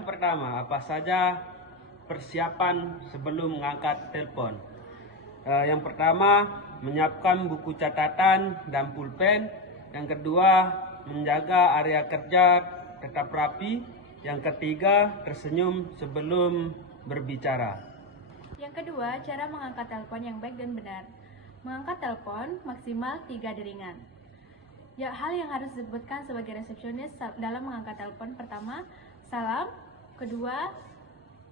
Yang pertama, apa saja persiapan sebelum mengangkat telepon? Yang pertama, menyiapkan buku catatan dan pulpen. Yang kedua, menjaga area kerja tetap rapi. Yang ketiga, tersenyum sebelum berbicara. Yang kedua, cara mengangkat telepon yang baik dan benar. Mengangkat telepon maksimal 3 deringan. Ya, hal yang harus disebutkan sebagai resepsionis dalam mengangkat telepon: pertama, salam; kedua,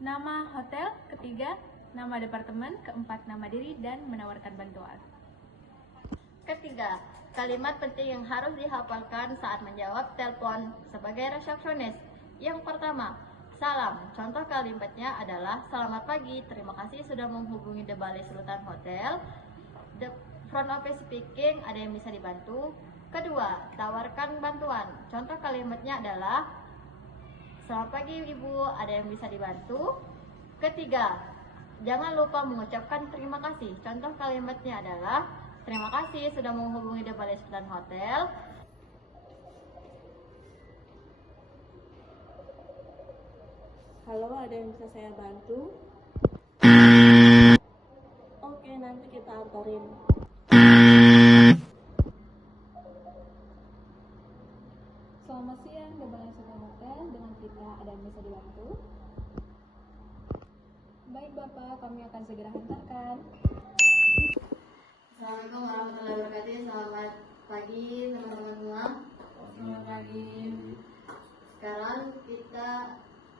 nama hotel; ketiga, nama departemen; keempat, nama diri dan menawarkan bantuan. Ketiga, kalimat penting yang harus dihafalkan saat menjawab telepon sebagai resepsionis. Yang pertama, salam. Contoh kalimatnya adalah, selamat pagi, terima kasih sudah menghubungi The Bali Sultan Hotel. The front office speaking, ada yang bisa dibantu? Kedua, tawarkan bantuan. Contoh kalimatnya adalah, selamat pagi Ibu, ada yang bisa dibantu? Ketiga, jangan lupa mengucapkan terima kasih. Contoh kalimatnya adalah, terima kasih sudah menghubungi The Bali Sultan Hotel. Halo, ada yang bisa saya bantu? Oke, nanti kita antarin. Selamat siang, The Bali Sultan Hotel. Dengan kita, ada yang bisa dibantu? Baik Bapak, kami akan segera hantarkan. Assalamualaikum warahmatullahi wabarakatuh. Selamat pagi teman-teman semua. Selamat pagi. Sekarang kita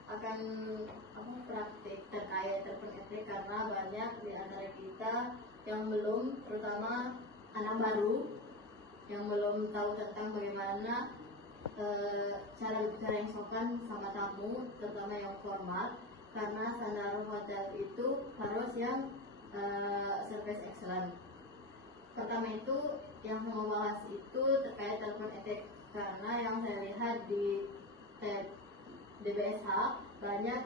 akan praktik terkait telepon etik, karena banyak di antara kita yang belum, terutama anak baru, yang belum tahu tentang bagaimana cara bicara yang sopan sama tamu, terutama yang formal. Karena standar hotel itu harus yang service excellent. Pertama itu yang mau bahas itu terkait telepon etik, karena yang saya lihat di DBSH banyak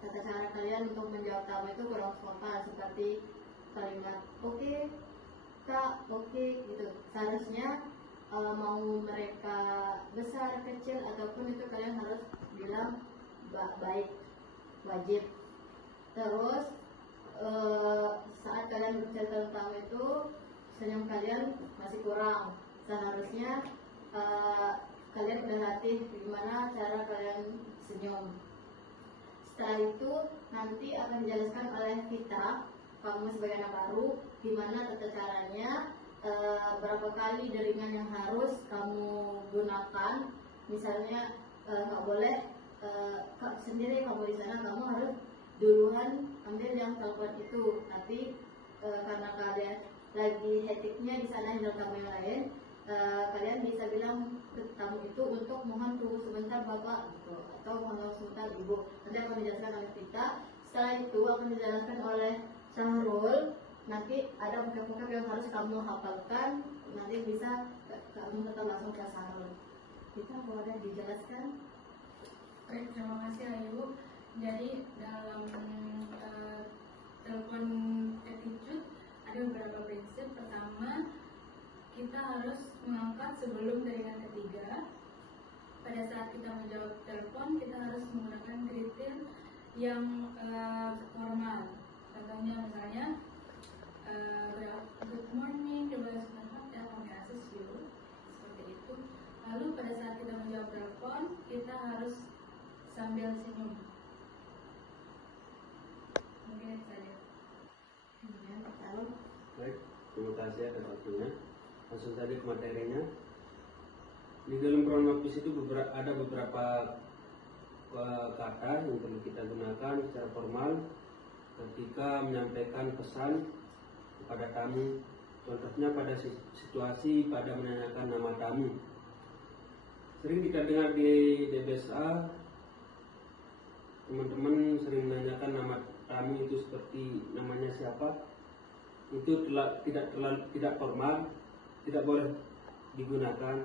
tata cara kalian untuk menjawab tamu itu kurang sopan, seperti kalimat oke kak, oke gitu. Seharusnya mau mereka besar, kecil, ataupun itu kalian harus bilang baik, wajib. Terus saat kalian berbicara tentang tamu itu, senyum kalian masih kurang. Seharusnya kalian udah latih gimana cara kalian senyum. Setelah itu nanti akan dijelaskan oleh kita, kamu sebagai anak baru, gimana tata caranya, berapa kali deringan yang harus kamu gunakan. Misalnya nggak boleh sendiri kamu di sana, kamu harus duluan ambil yang telepon itu. Nanti karena kalian lagi hektiknya di sana dengan tamu yang lain, kalian bisa bilang ke tamu itu untuk mohon tunggu sebentar bapak gitu, atau mohon sebentar ibu. Nanti akan dijelaskan oleh kita. Setelah itu akan dijelaskan oleh Syahrul. Nanti ada vocab-vocab yang harus kamu hafalkan. Nanti bisa kamu tetap langsung ke Syahrul. Kita boleh dijelaskan? Baik, terima kasih Ibu. Jadi dalam telepon attitude ada beberapa prinsip. Pertama, kita harus mengangkat sebelum deringan ketiga. Pada saat kita menjawab telepon, kita harus menggunakan greeting yang formal. Contohnya misalnya, good morning, The Bali Sultan Hotel, how may I assist you? Seperti itu. Lalu pada saat kita menjawab telepon, kita harus sambil senyum. Mungkin itu saja. Lalu Baik, terima kasih atas waktunya. Langsung saja ke materinya. Di dalam front office itu ada beberapa kata yang perlu kita gunakan secara formal ketika menyampaikan pesan kepada tamu. Contohnya pada situasi pada menanyakan nama tamu. Sering kita dengar di DBSA, teman-teman sering menanyakan nama tamu itu seperti namanya siapa. Itu tidak formal, tidak boleh digunakan.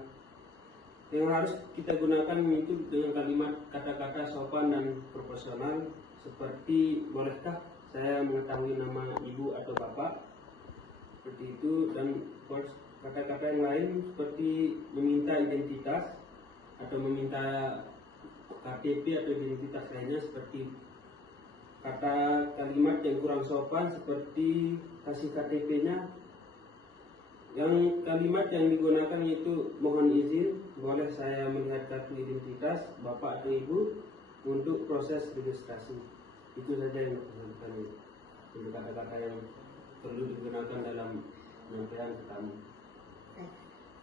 Yang harus kita gunakan itu dengan kalimat kata-kata sopan dan profesional, seperti bolehkah saya mengetahui nama ibu atau bapak, seperti itu. Dan kata-kata yang lain seperti meminta identitas atau meminta KTP atau identitas lainnya, seperti kata kalimat yang kurang sopan seperti kasih KTP-nya. Yang kalimat yang digunakan itu mohon izin, boleh saya melihat kartu identitas Bapak atau Ibu untuk proses registrasi. Itu saja yang disampaikan, ini kata-kata yang perlu digunakan dalam penyampaian ke tamu. Oke.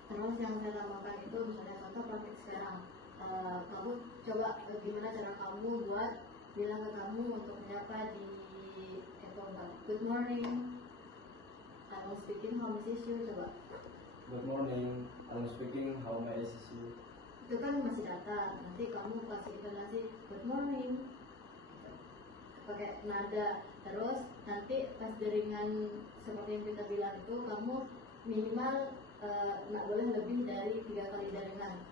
Terus yang saya tambahkan itu misalnya contoh praktik sekarang. Kamu coba gimana cara kamu buat bilang ke kamu untuk menyapa di good morning, I'm speaking, how may I assist you, coba. Good morning, I'm speaking, how may I assist you? Itu kan masih data, nanti kamu kasih intonasi good morning, pakai nada. Terus nanti pas jaringan seperti yang kita bilang itu, kamu minimal nggak boleh lebih dari 3 kali jaringan.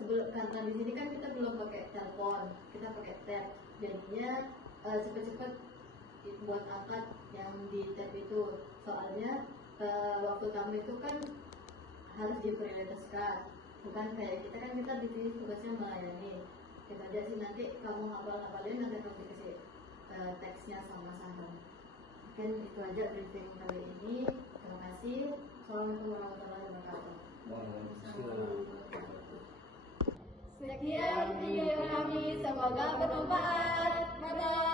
Karena di sini kan kita belum pakai telepon, kita pakai tab, jadinya cepet-cepet buat angkat yang di tab itu. Soalnya waktu tamu itu kan harus diprioritaskan, bukan kayak kita kan, kita di sini tugasnya melayani. Kita aja sih nanti kamu hafalin, nanti kamu dikasih teksnya sama-sama. Mungkin itu aja briefing kali ini. Terima kasih. Assalamualaikum warahmatullahi wabarakatuh. Sekian video kami, semoga bermanfaat. Dadah.